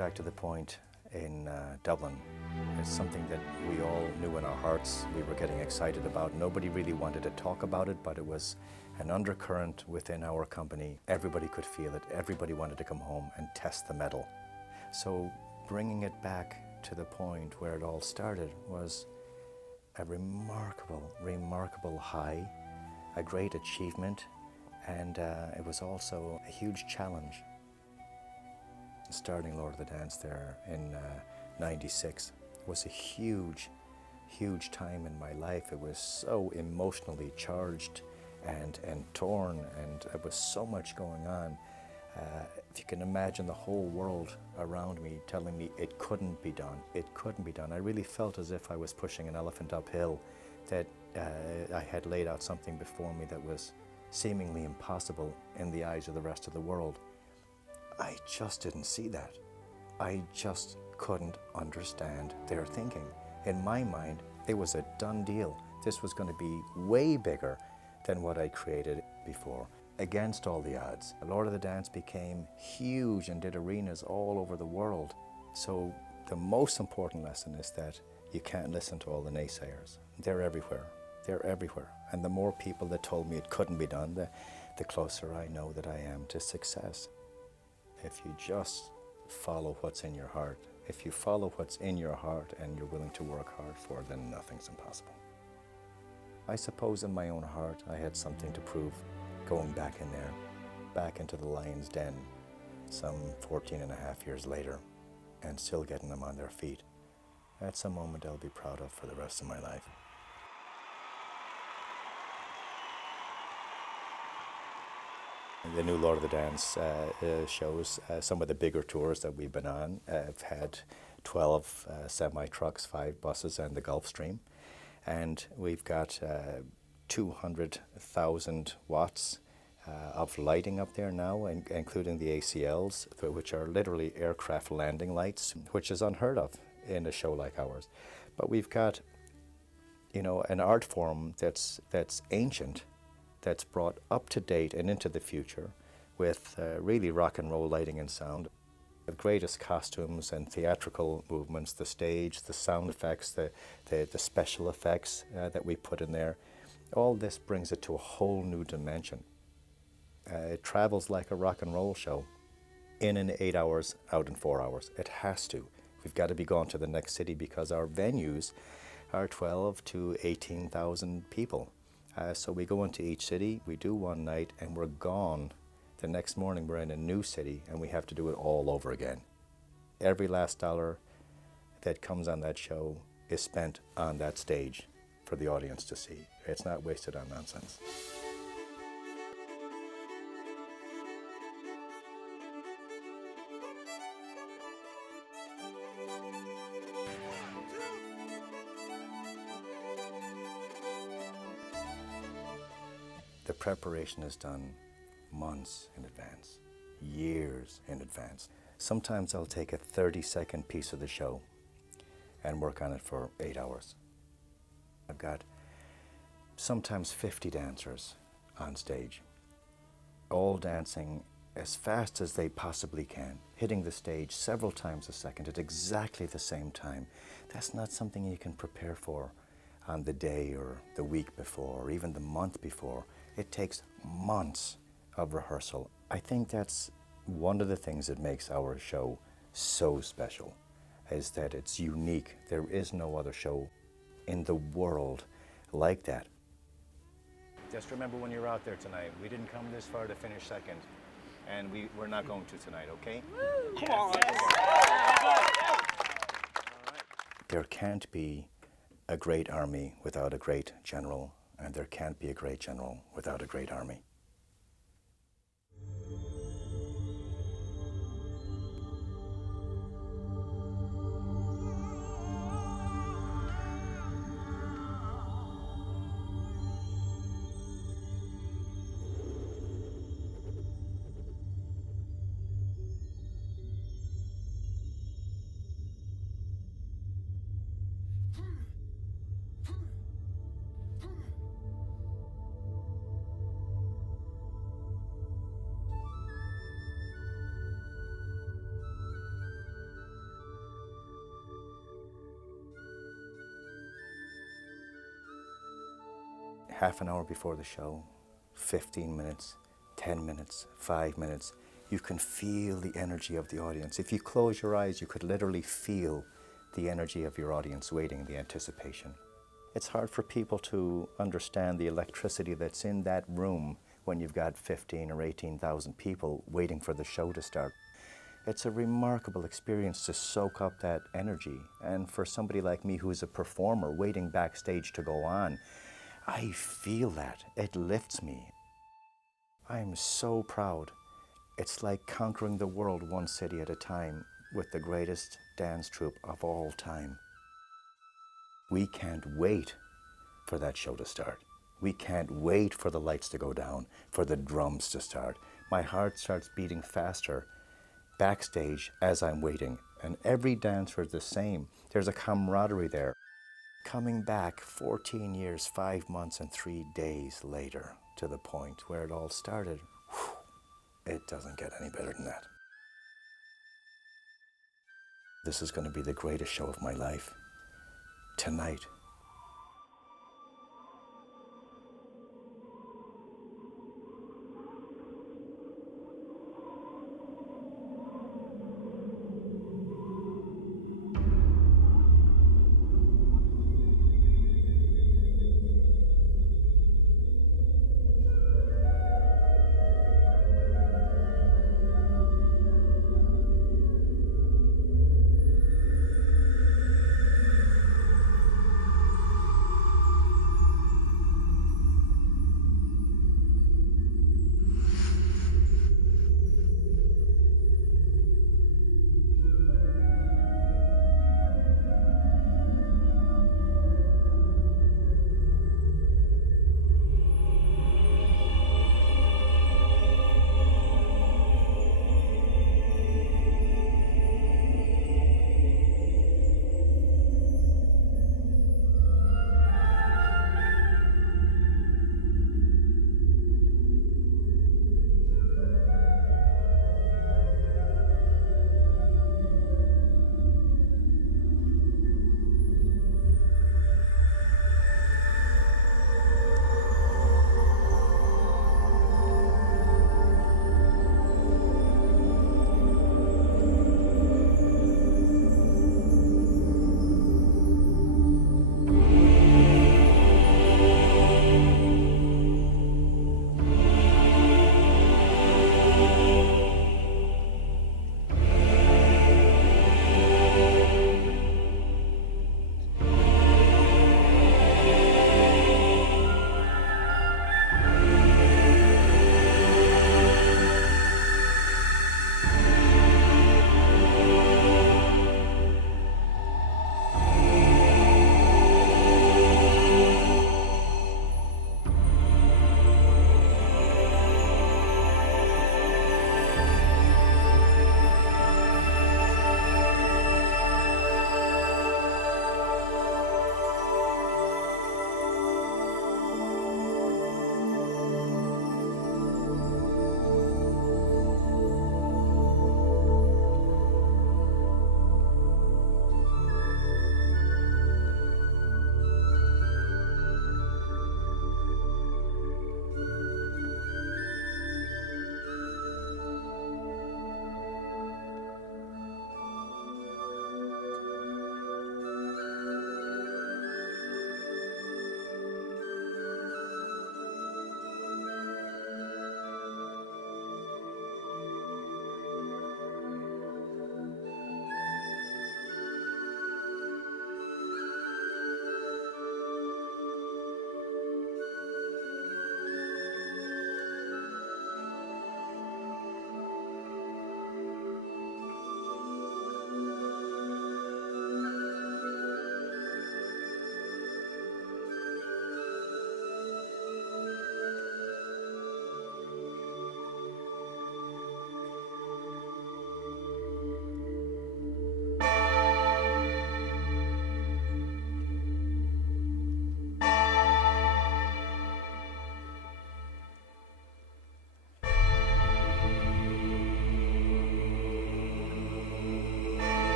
back to the point in Dublin, it's something that we all knew in our hearts we were getting excited about. Nobody really wanted to talk about it, but it was an undercurrent within our company. Everybody could feel it. Everybody wanted to come home and test the metal. So bringing it back to the point where it all started was a remarkable high, a great achievement, and it was also a huge challenge. Starting Lord of the Dance there in '96 was a huge time in my life. It was so emotionally charged and torn, and there was so much going on. If you can imagine the whole world around me telling me it couldn't be done, it couldn't be done. I really felt as if I was pushing an elephant uphill, that I had laid out something before me that was seemingly impossible in the eyes of the rest of the world. I just didn't see that. I just couldn't understand their thinking. In my mind, it was a done deal. This was going to be way bigger than what I created before. Against all the odds, Lord of the Dance became huge and did arenas all over the world. So the most important lesson is that you can't listen to all the naysayers. They're everywhere. They're everywhere. And the more people that told me it couldn't be done, the closer I know that I am to success. If you just follow what's in your heart, if you follow what's in your heart and you're willing to work hard for it, then nothing's impossible. I suppose in my own heart I had something to prove going back in there, back into the lion's den some 14 and a half years later, and still getting them on their feet. That's a moment I'll be proud of for the rest of my life. The new Lord of the Dance shows, some of the bigger tours that we've been on. I've had 12 semi-trucks, 5 buses and the Gulfstream. And we've got 200,000 watts of lighting up there now, including the ACLs, which are literally aircraft landing lights, which is unheard of in a show like ours. But we've got, you know, an art form that's ancient, that's brought up to date and into the future with really rock and roll lighting and sound. The greatest costumes and theatrical movements, the stage, the sound effects, the special effects that we put in there. All this brings it to a whole new dimension. It travels like a rock and roll show, in 8 hours, out in 4 hours. It has to. We've got to be going to the next city because our venues are 12 to 18,000 people. So we go into each city, we do one night, and we're gone. The next morning we're in a new city and we have to do it all over again. Every last dollar that comes on that show is spent on that stage for the audience to see. It's not wasted on nonsense. The preparation is done months in advance, years in advance. Sometimes I'll take a 30-second piece of the show and work on it for 8 hours. I've got sometimes 50 dancers on stage, all dancing as fast as they possibly can, hitting the stage several times a second at exactly the same time. That's not something you can prepare for on the day or the week before or even the month before. It takes months of rehearsal. I think that's one of the things that makes our show so special, is that it's unique. There is no other show in the world like that. Just remember when you're out there tonight, we didn't come this far to finish second, and we're not going to tonight, okay? Woo! Come on! There can't be a great army without a great general, and there can't be a great general without a great army. half an hour before the show, 15 minutes, 10 minutes, 5 minutes, you can feel the energy of the audience. If you close your eyes, you could literally feel the energy of your audience waiting, the anticipation. It's hard for people to understand the electricity that's in that room when you've got 15 or 18,000 people waiting for the show to start. It's a remarkable experience to soak up that energy. And for somebody like me who's a performer waiting backstage to go on, I feel that. It lifts me. I'm so proud. It's like conquering the world one city at a time with the greatest dance troupe of all time. We can't wait for that show to start. We can't wait for the lights to go down, for the drums to start. My heart starts beating faster backstage as I'm waiting, and every dancer is the same. There's a camaraderie there. Coming back 14 years, 5 months, and 3 days later to the point where it all started, it doesn't get any better than that. This is going to be the greatest show of my life. Tonight,